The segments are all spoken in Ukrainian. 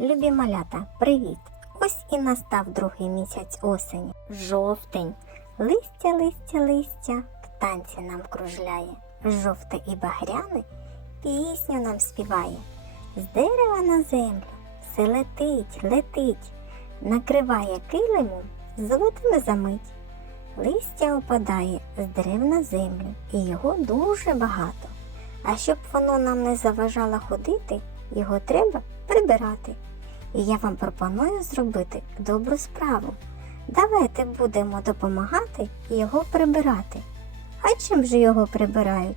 Любі малята, привіт! Ось і настав другий місяць осені. Жовтень. Листя, листя, листя в танці нам кружляє. Жовте і багряне пісню нам співає. З дерева на землю все летить, летить, накриває килимом золотими замить. Листя опадає з дерев на землю, і його дуже багато. А щоб воно нам не заважало ходити, його треба прибирати. І я вам пропоную зробити добру справу. Давайте будемо допомагати його прибирати. А чим же його прибирають?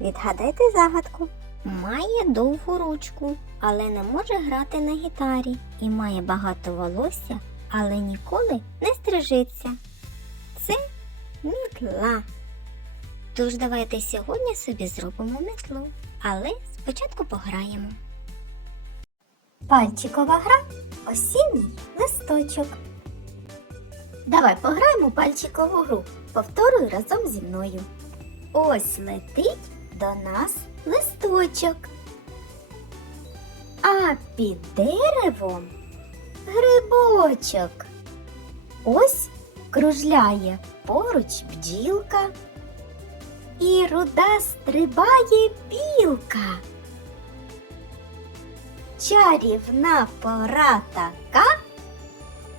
Відгадайте загадку. Має довгу ручку, але не може грати на гітарі і має багато волосся, але ніколи не стрижиться. Це мітла. Тож давайте сьогодні собі зробимо мітлу, але спочатку пограємо. Пальчикова гра осінній листочок. Давай пограємо пальчикову гру. Повторюй разом зі мною. Ось летить до нас листочок. А під деревом грибочок. Ось кружляє поруч бджілка. І руда стрибає білка. Чарівна пора така,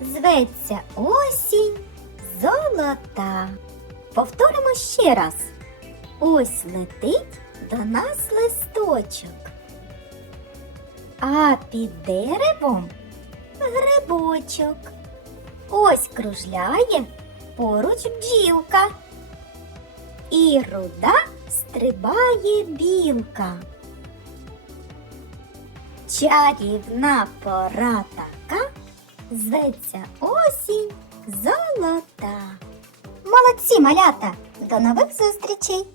зветься осінь золота. Повторимо ще раз. Ось летить до нас листочок. А під деревом грибочок. Ось кружляє поруч бджілка. І руда стрибає білка. Чарівна пора така, зветься осінь золота. Молодці, малята! До нових зустрічей!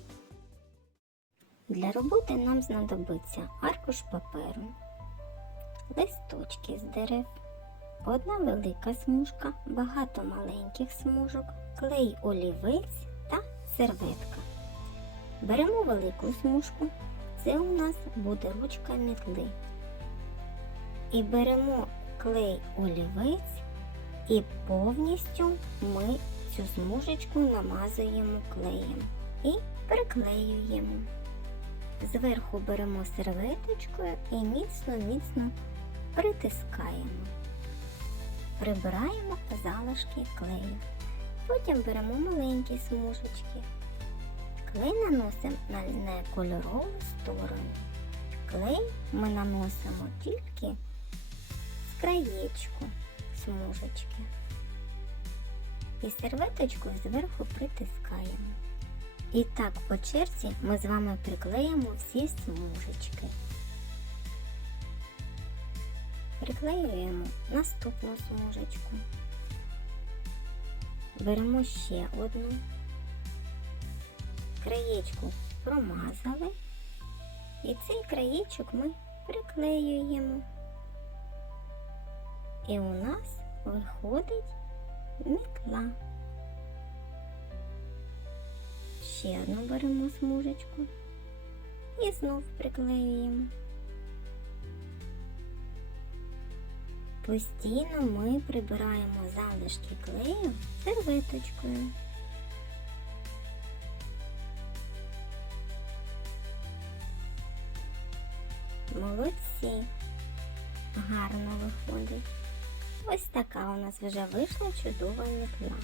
Для роботи нам знадобиться аркуш паперу, листочки з дерев, одна велика смужка, багато маленьких смужок, клей олівець та серветка. Беремо велику смужку, це у нас буде ручка мітли. І беремо клей олівець і повністю ми цю смужечку намазуємо клеєм і приклеюємо. Зверху беремо серветочкою і міцно-міцно притискаємо. Прибираємо залишки клею. Потім беремо маленькі смужечки. Клей наносимо на некольорову сторону. Клей ми наносимо тільки краєчку смужечки. І серветочкою зверху притискаємо. І так по черзі ми з вами приклеїмо всі смужечки. Приклеюємо наступну смужечку. Беремо ще одну. Краєчку промазали. І цей краєчок ми приклеюємо. І у нас виходить мітла. Ще одну беремо смужечку і знов приклеюємо. Постійно ми прибираємо залишки клею серветочкою. Молодці. Гарно виходить. Ось така у нас вже вийшла чудова мітла.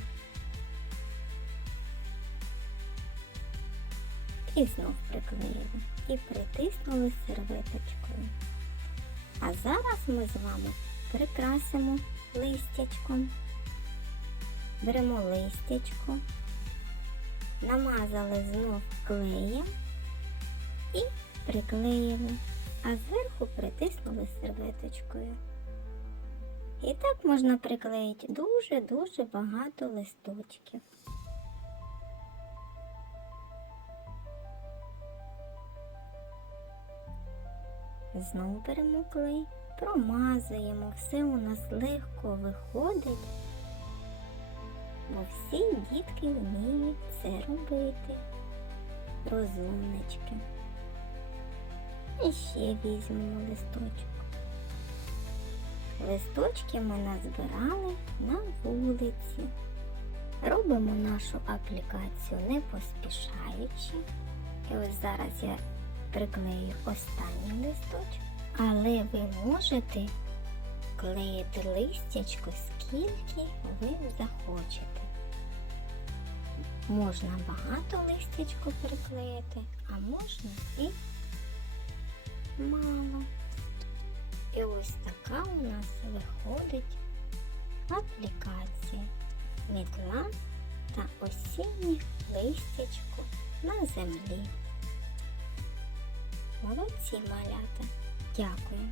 І знов приклеїли і притиснули серветочкою. А зараз ми з вами прикрасимо листячком. Беремо листячко, намазали знов клеєм і приклеїли, а зверху притиснули серветочкою. І так можна приклеїти дуже-дуже багато листочків. Знову беремо клей, промазуємо, все у нас легко виходить, бо всі дітки вміють це робити. Розумнички. І ще візьмемо листочок. Листочки ми назбирали на вулиці. Робимо нашу аплікацію не поспішаючи. І ось зараз я приклею останній листочок. Але ви можете клеїти листячко скільки ви захочете. Можна багато листячку приклеїти, а можна і мало. Ось така у нас виходить аплікація мідла та осінніх листячку на землі. Молодці малята. Дякую.